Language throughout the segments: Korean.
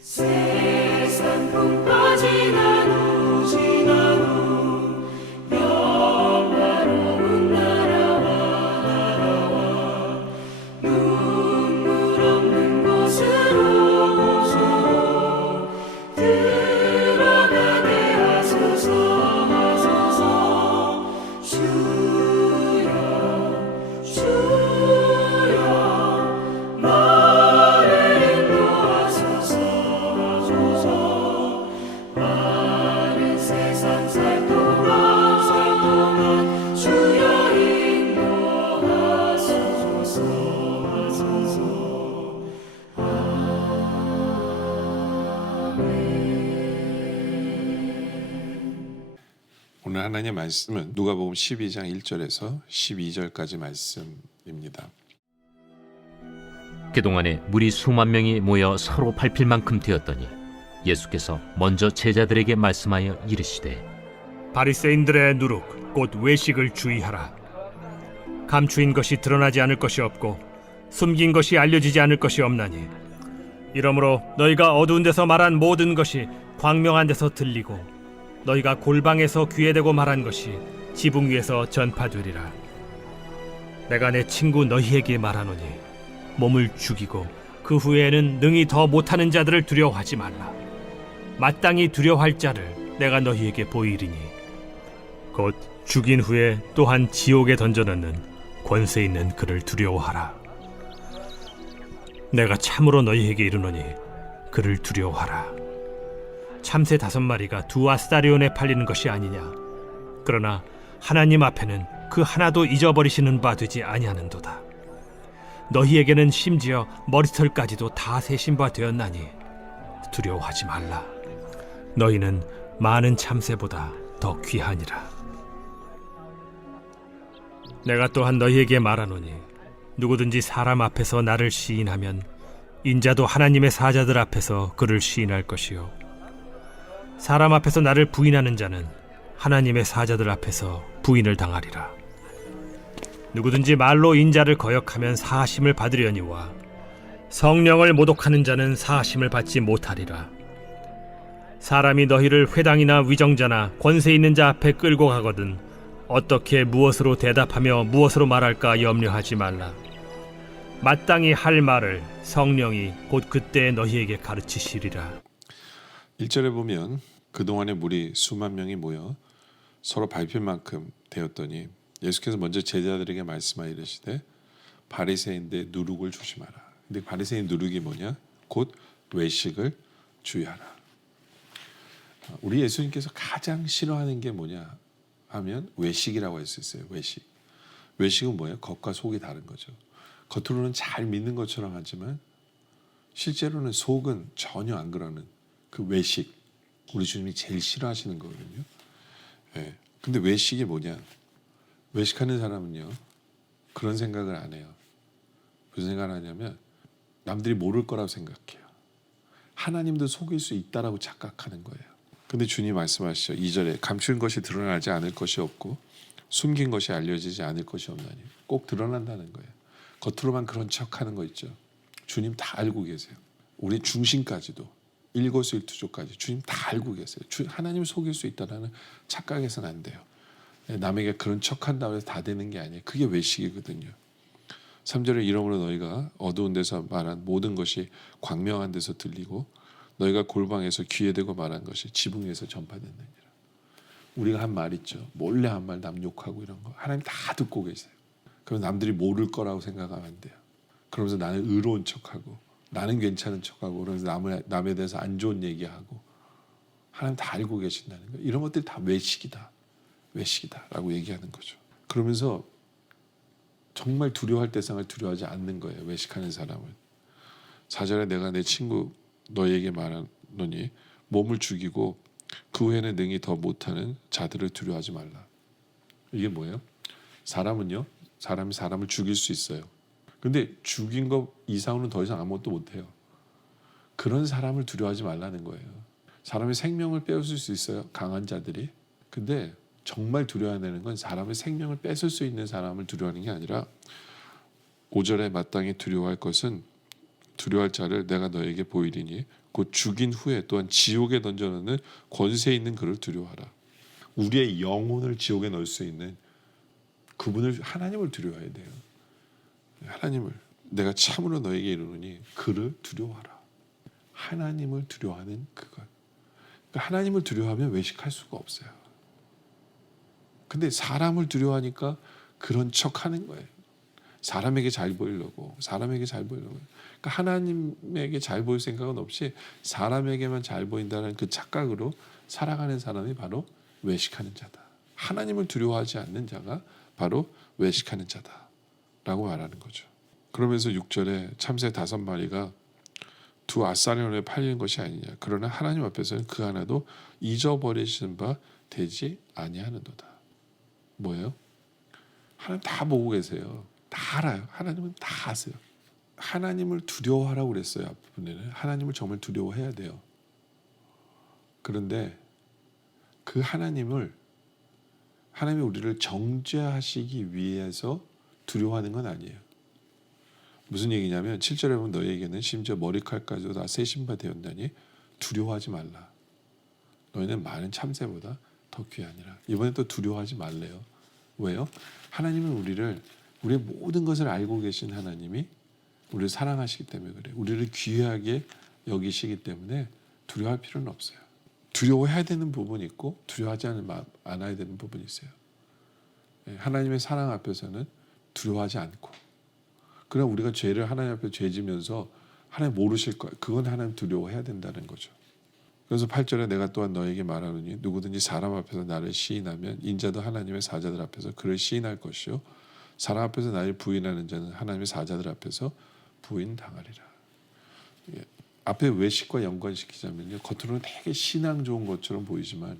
세상 풍파 지나도 영화로운 나라와 눈물 없는 곳으로 들어가게 하소서. 주여 나를 인도하소서. 많은 세상 살 동안 주여 인도하소서. 오늘 하나님의 말씀은 누가복음 12장 1절에서 12절까지 말씀입니다. 그동안에 무리 수만 명이 모여 서로 밟힐 만큼 되었더니 예수께서 먼저 제자들에게 말씀하여 이르시되 바리새인들의 누룩 곧 외식을 주의하라. 감추인 것이 드러나지 않을 것이 없고 숨긴 것이 알려지지 않을 것이 없나니 이러므로 너희가 어두운 데서 말한 모든 것이 광명한 데서 들리고 너희가 골방에서 귀에 대고 말한 것이 지붕 위에서 전파되리라. 내가 내 친구 너희에게 말하노니 몸을 죽이고 그 후에는 능히 더 못하는 자들을 두려워하지 말라. 마땅히 두려워할 자를 내가 너희에게 보이리니 곧 죽인 후에 또한 지옥에 던져넣는 권세 있는 그를 두려워하라. 내가 참으로 너희에게 이르노니 그를 두려워하라. 참새 5마리가 2아스타리온에 팔리는 것이 아니냐. 그러나 하나님 앞에는 그 하나도 잊어버리시는 바 되지 아니하는도다. 너희에게는 심지어 머리털까지도 다 세신 바 되었나니 두려워하지 말라. 너희는 많은 참새보다 더 귀하니라. 내가 또한 너희에게 말하노니 누구든지 사람 앞에서 나를 시인하면 인자도 하나님의 사자들 앞에서 그를 시인할 것이요 사람 앞에서 나를 부인하는 자는 하나님의 사자들 앞에서 부인을 당하리라. 누구든지 말로 인자를 거역하면 사하심을 받으려니와 성령을 모독하는 자는 사하심을 받지 못하리라. 사람이 너희를 회당이나 위정자나 권세 있는 자 앞에 끌고 가거든 어떻게 무엇으로 대답하며 무엇으로 말할까 염려하지 말라. 마땅히 할 말을 성령이 곧 그때 너희에게 가르치시리라. 1절에 보면 그동안의 무리 수만 명이 모여 서로 밟힐 만큼 되었더니 예수께서 먼저 제자들에게 말씀하여 이르시되 바리새인들의 누룩을 조심하라. 근데 바리새인 누룩이 뭐냐? 곧 외식을 주의하라. 우리 예수님께서 가장 싫어하는 게 뭐냐 하면 외식이라고 했었어요. 외식은 뭐예요? 겉과 속이 다른 거죠. 겉으로는 잘 믿는 것처럼 하지만 실제로는 속은 전혀 안 그러는 그 외식, 우리 주님이 제일 싫어하시는 거거든요. 예. 근데 외식이 뭐냐? 외식하는 사람은요 그런 생각을 안 해요. 무슨 생각을 하냐면 남들이 모를 거라고 생각해요. 하나님도 속일 수 있다라고 착각하는 거예요. 근데 주님 말씀하시죠. 2절에 감춘 것이 드러나지 않을 것이 없고 숨긴 것이 알려지지 않을 것이 없나니 꼭 드러난다는 거예요. 겉으로만 그런 척하는 거 있죠. 주님 다 알고 계세요. 우리 중심까지도 일거수일투족까지 주님 다 알고 계세요. 하나님 속일 수 있다는 착각해서는 안 돼요. 남에게 그런 척한다고 해서 다 되는 게 아니에요. 그게 외식이거든요. 3절에 이러므로 너희가 어두운 데서 말한 모든 것이 광명한 데서 들리고 너희가 골방에서 귀에 대고 말한 것이 지붕 위에서 전파됐느니라. 우리가 한 말 있죠. 몰래 한 말 남 욕하고 이런 거 하나님 다 듣고 계세요. 그럼 남들이 모를 거라고 생각하면 안 돼요. 그러면서 나는 의로운 척하고 나는 괜찮은 척하고 그러면서 남에 대해서 안 좋은 얘기하고 하나님 다 알고 계신다는 거예요. 이런 것들이 다 외식이다라고 얘기하는 거죠. 그러면서 정말 두려워할 대상을 두려워하지 않는 거예요. 외식하는 사람은. 4절에 내가 내 친구 너희에게 말하노니 몸을 죽이고 그 후에는 능히 더 못하는 자들을 두려워하지 말라. 이게 뭐예요? 사람은요. 사람이 사람을 죽일 수 있어요. 근데 죽인 거 이상으로는 더 이상 아무것도 못해요. 그런 사람을 두려워하지 말라는 거예요. 사람의 생명을 빼앗을 수 있어요. 강한 자들이. 근데 정말 두려워야 되는 건 사람의 생명을 뺏을 수 있는 사람을 두려워하는 게 아니라 5절에 마땅히 두려워할 것은 두려워할 자를 내가 너에게 보이리니 곧 죽인 후에 또한 지옥에 던져넣는 권세 있는 그를 두려워하라. 우리의 영혼을 지옥에 넣을 수 있는 그분을, 하나님을 두려워해야 돼요. 하나님을, 내가 참으로 너에게 이르노니 그를 두려워하라. 하나님을 두려워하는 그것. 그러니까 하나님을 두려워하면 외식할 수가 없어요. 근데 사람을 두려워하니까 그런 척하는 거예요. 사람에게 잘 보이려고, 사람에게 잘 보이려고. 그러니까 하나님에게 잘 보일 생각은 없이 사람에게만 잘 보인다는 그 착각으로 살아가는 사람이 바로 외식하는 자다. 하나님을 두려워하지 않는 자가 바로 외식하는 자다라고 말하는 거죠. 그러면서 6절에 참새 5마리가 두 아사리온에 팔리는 것이 아니냐. 그러나 하나님 앞에서는 그 하나도 잊어버리시는 바 되지 아니하는도다. 뭐예요? 하나님 다 보고 계세요. 다 알아요. 하나님은 다 아세요. 하나님을 두려워하라고 그랬어요. 앞부분에는 하나님을 정말 두려워해야 돼요. 그런데 그 하나님이 우리를 정죄하시기 위해서 두려워하는 건 아니에요. 무슨 얘기냐면 7절에 보면 너희에게는 심지어 머리칼까지도 다 세신 바 되었나니 두려워하지 말라. 너희는 많은 참새보다 더 귀하니라. 이번에 또 두려워하지 말래요. 왜요? 하나님은 우리의 모든 것을 알고 계신 하나님이 우리를 사랑하시기 때문에 그래요. 우리를 귀하게 여기시기 때문에 두려워할 필요는 없어요. 두려워해야 되는 부분이 있고 두려워하지 않아야 되는 부분이 있어요. 하나님의 사랑 앞에서는 두려워하지 않고, 그러나 우리가 죄를 하나님 앞에 죄지면서 하나님 모르실 거예요. 그건 하나님 두려워해야 된다는 거죠. 그래서 8절에 내가 또한 너에게 말하노니 누구든지 사람 앞에서 나를 시인하면 인자도 하나님의 사자들 앞에서 그를 시인할 것이요 사람 앞에서 나를 부인하는 자는 하나님의 사자들 앞에서 부인당하리라. 앞에 외식과 연관시키자면요, 겉으로는 되게 신앙 좋은 것처럼 보이지만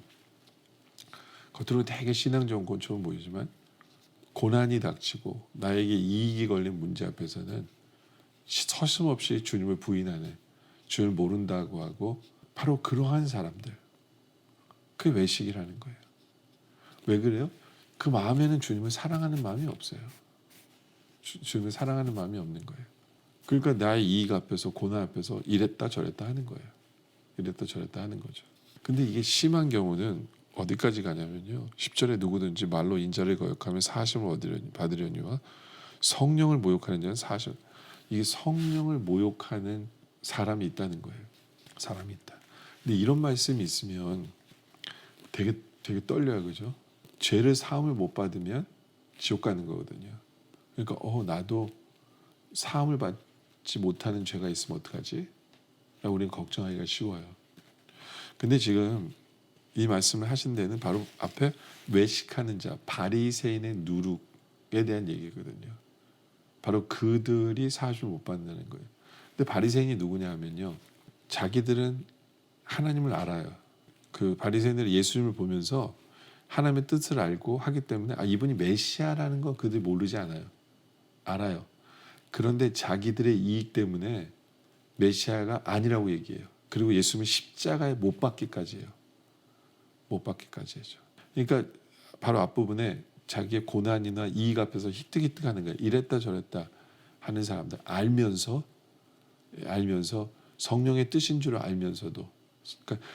고난이 닥치고 나에게 이익이 걸린 문제 앞에서는 서슴없이 주님을 부인하는, 주님을 모른다고 하고 바로 그러한 사람들, 그게 외식이라는 거예요. 왜 그래요? 그 마음에는 주님을 사랑하는 마음이 없어요. 주님을 사랑하는 마음이 없는 거예요. 그러니까 나의 이익 앞에서, 고난 앞에서 이랬다 저랬다 하는 거예요. 이랬다 저랬다 하는 거죠. 근데 이게 심한 경우는 어디까지 가냐면요, 10절에 누구든지 말로 인자를 거역하면 사하심을 받으려니와 성령을 모욕하는 자는 사하심. 이게 성령을 모욕하는 사람이 있다는 거예요. 사람이 있다. 근데 이런 말씀이 있으면 되게 떨려요, 그죠? 죄를 사함을 못 받으면 지옥 가는 거거든요. 그러니까 나도 사함을 받지 못하는 죄가 있으면 어떡하지? 라고 우리는 걱정하기가 쉬워요. 근데 지금 이 말씀을 하신 데는 바로 앞에 외식하는 자, 바리새인의 누룩에 대한 얘기거든요. 바로 그들이 사함을 못 받는다는 거예요. 근데 바리새인이 누구냐 하면요, 자기들은 하나님을 알아요. 그 바리새인들이 예수님을 보면서 하나님의 뜻을 알고 하기 때문에 이분이 메시아라는 거 그들이 모르지 않아요. 알아요. 그런데 자기들의 이익 때문에 메시아가 아니라고 얘기해요. 그리고 예수님이 십자가에 못 박기까지 해요. 못 박기까지 해죠. 그러니까 바로 앞부분에 자기의 고난이나 이익 앞에서 히뜩히뜩하는 거예요. 이랬다 저랬다 하는 사람들, 알면서 성령의 뜻인 줄 알면서도, 그러니까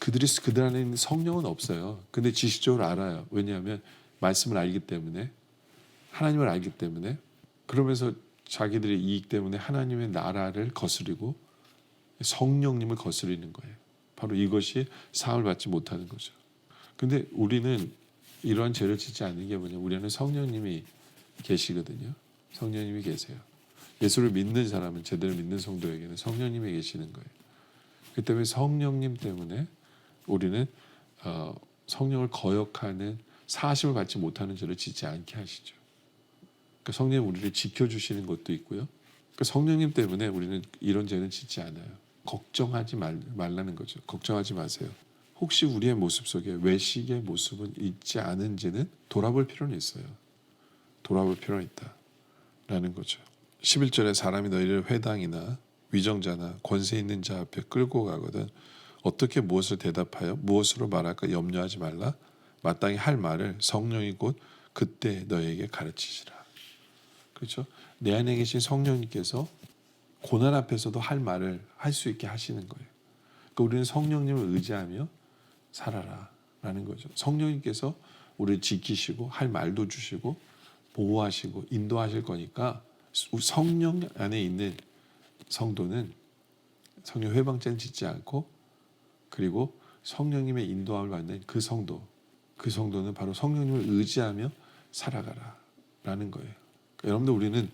그들 안에 있는 성령은 없어요. 근데 지식적으로 알아요. 왜냐하면 말씀을 알기 때문에, 하나님을 알기 때문에. 그러면서 자기들의 이익 때문에 하나님의 나라를 거스리고 성령님을 거스리는 거예요. 바로 이것이 사함을 받지 못하는 거죠. 근데 우리는 이러한 죄를 짓지 않는 게 뭐냐, 우리는 성령님이 계시거든요. 성령님이 계세요. 예수를 믿는 사람은, 제대로 믿는 성도에게는 성령님이 계시는 거예요. 그 때문에 성령님 때문에 우리는 성령을 거역하는, 사하심을 받지 못하는 죄를 짓지 않게 하시죠. 그러니까 성령님 우리를 지켜주시는 것도 있고요. 그러니까 성령님 때문에 우리는 이런 죄는 짓지 않아요. 걱정하지 말라는 거죠. 걱정하지 마세요. 혹시 우리의 모습 속에 외식의 모습은 있지 않은지는 돌아볼 필요는 있어요. 돌아볼 필요는 있다라는 거죠. 11절에 사람이 너희를 회당이나 위정자나 권세 있는 자 앞에 끌고 가거든 어떻게 무엇을 대답하여 무엇으로 말할까 염려하지 말라. 마땅히 할 말을 성령이 곧 그때 너희에게 가르치시라. 그렇죠? 내 안에 계신 성령님께서 고난 앞에서도 할 말을 할 수 있게 하시는 거예요. 그러니까 우리는 성령님을 의지하며 살아라라는 거죠. 성령님께서 우리를 지키시고 할 말도 주시고 보호하시고 인도하실 거니까 성령 안에 있는 성도는 성령 회방죄는 짓지 않고, 그리고 성령님의 인도함을 받는 그 성도는 바로 성령님을 의지하며 살아가라라는 거예요. 그러니까 여러분들, 우리는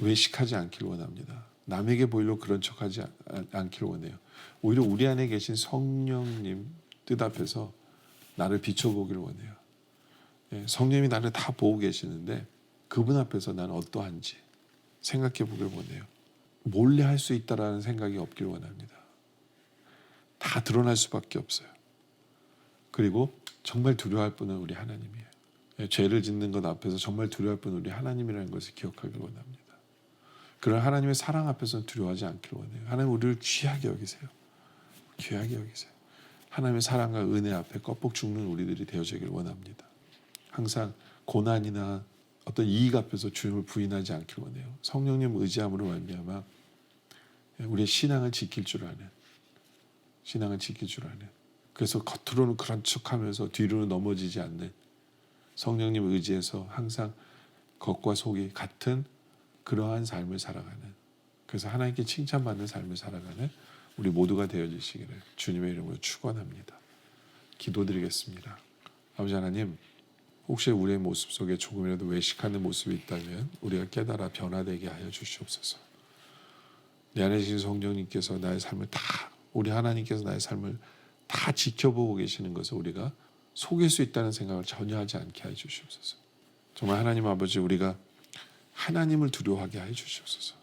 외식하지 않기를 원합니다. 남에게 보이려고 그런 척하지 않기를 원해요. 오히려 우리 안에 계신 성령님 뜻 앞에서 나를 비춰보기를 원해요. 성령님이 나를 다 보고 계시는데 그분 앞에서 나는 어떠한지 생각해 보길 원해요. 몰래 할 수 있다라는 생각이 없길 원합니다. 다 드러날 수밖에 없어요. 그리고 정말 두려워할 분은 우리 하나님이에요. 죄를 짓는 것 앞에서 정말 두려워할 분은 우리 하나님이라는 것을 기억하길 원합니다. 그런 하나님의 사랑 앞에서는 두려워하지 않기를 원해요. 하나님 우리를 귀하게 여기세요. 귀하게 여기세요. 하나님의 사랑과 은혜 앞에 껍복 죽는 우리들이 되어지길 원합니다. 항상 고난이나 어떤 이익 앞에서 주님을 부인하지 않기를 원해요. 성령님 의지함으로 말미암아 우리의 신앙을 지킬 줄 아는, 그래서 겉으로는 그런 척하면서 뒤로는 넘어지지 않는, 성령님 의지해서 항상 겉과 속이 같은 그러한 삶을 살아가는, 그래서 하나님께 칭찬받는 삶을 살아가는 우리 모두가 되어지시기를 주님의 이름으로 축원합니다. 기도드리겠습니다. 아버지 하나님, 혹시 우리의 모습 속에 조금이라도 외식하는 모습이 있다면 우리가 깨달아 변화되게 하여 주시옵소서. 내 안에 계신 성령님께서 나의 삶을 다, 우리 하나님께서 나의 삶을 다 지켜보고 계시는 것을 우리가 속일 수 있다는 생각을 전혀 하지 않게 하여 주시옵소서. 정말 하나님 아버지, 우리가 하나님을 두려워하게 하여 주시옵소서.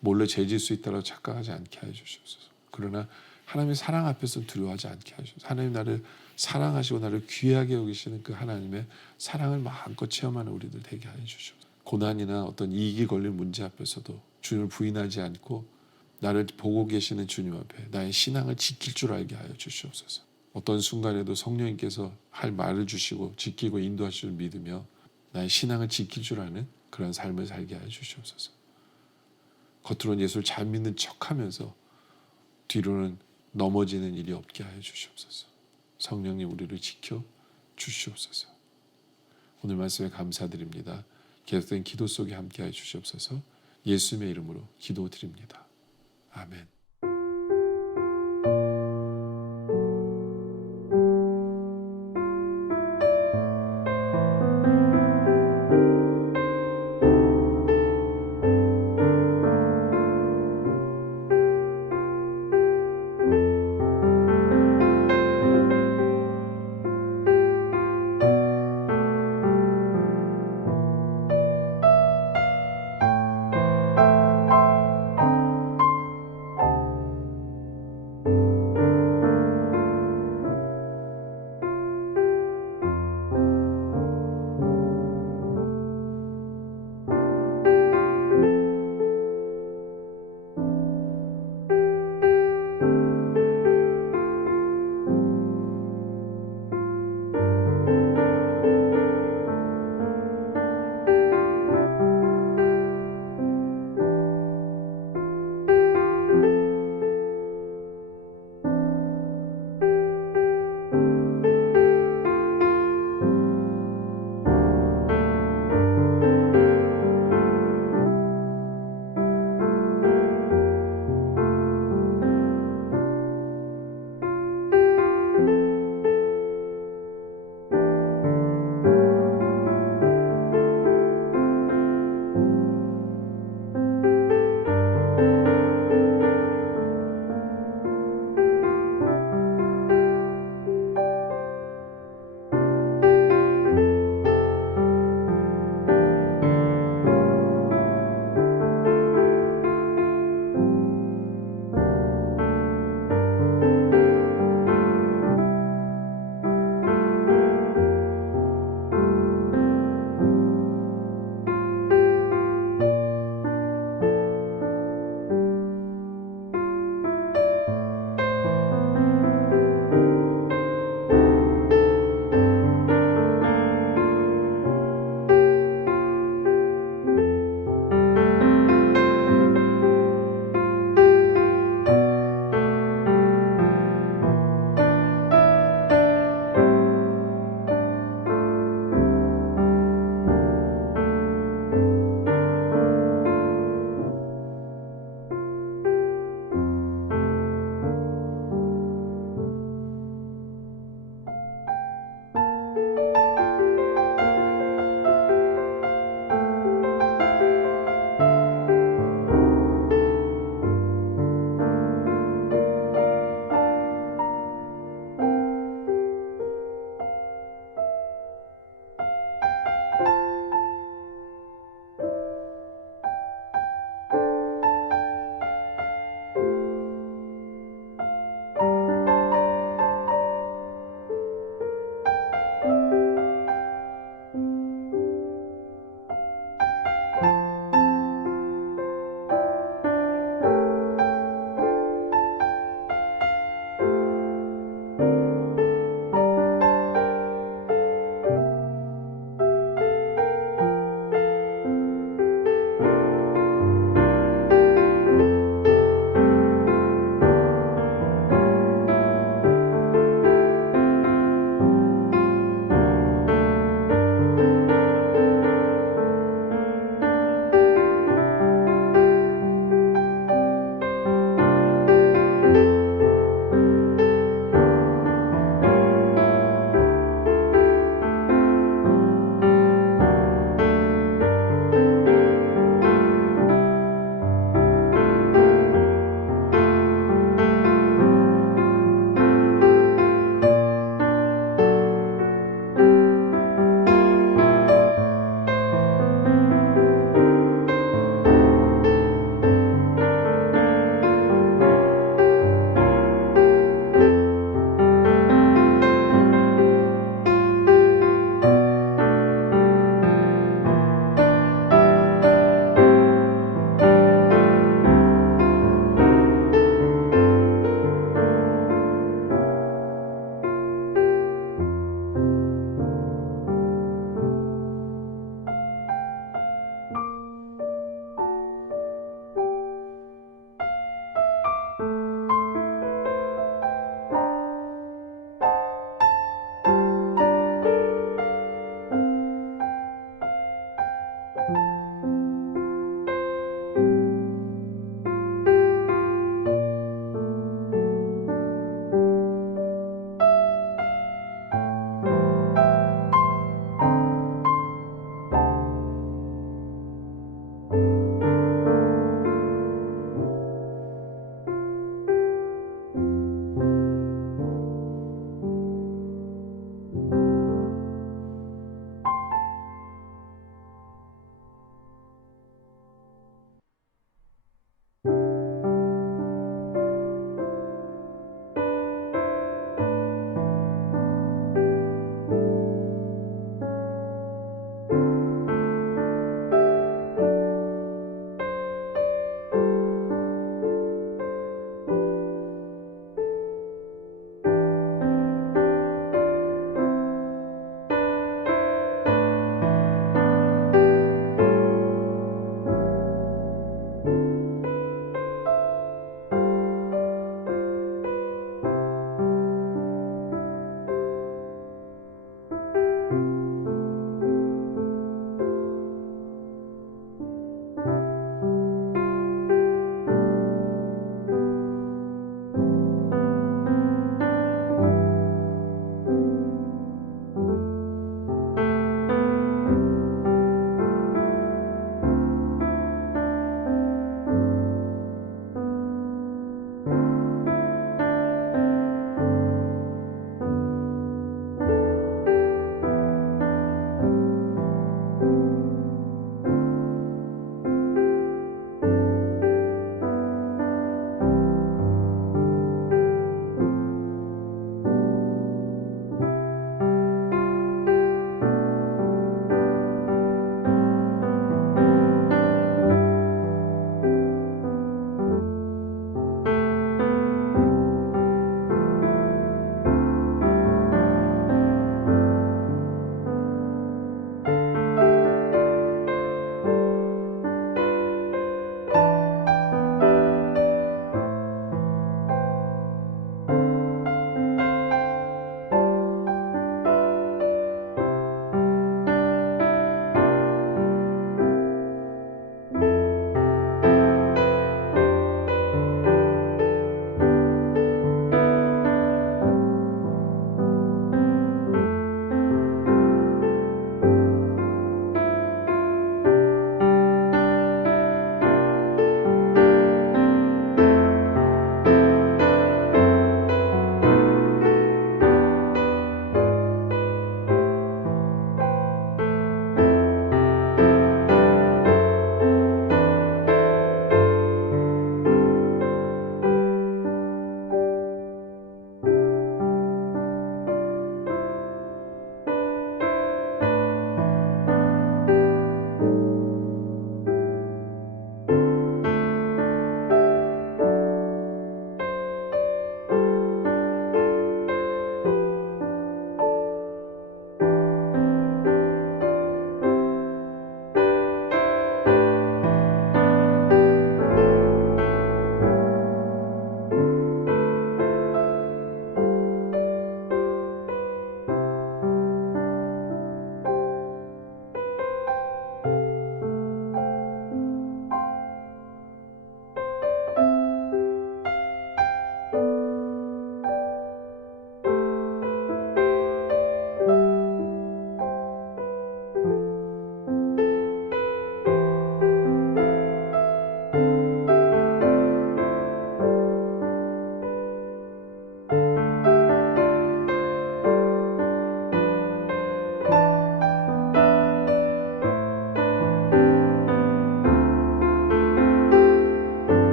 몰래 죄질 수 있다고 착각하지 않게 하여 주시옵소서. 그러나 하나님의 사랑 앞에서 두려워하지 않게 하여 주시옵소서. 하나님 나를 사랑하시고 나를 귀하게 여기시는 그 하나님의 사랑을 마음껏 체험하는 우리들 되게 하여 주시옵소서. 고난이나 어떤 이익이 걸린 문제 앞에서도 주님을 부인하지 않고 나를 보고 계시는 주님 앞에 나의 신앙을 지킬 줄 알게 하여 주시옵소서. 어떤 순간에도 성령님께서 할 말을 주시고 지키고 인도하실 줄 믿으며 나의 신앙을 지킬 줄 아는 그런 삶을 살게 하여 주시옵소서. 겉으로는 예수를 잘 믿는 척하면서 뒤로는 넘어지는 일이 없게 하여 주시옵소서. 성령님 우리를 지켜 주시옵소서. 오늘 말씀에 감사드립니다. 계속된 기도 속에 함께 하여 주시옵소서. 예수님의 이름으로 기도드립니다. 아멘.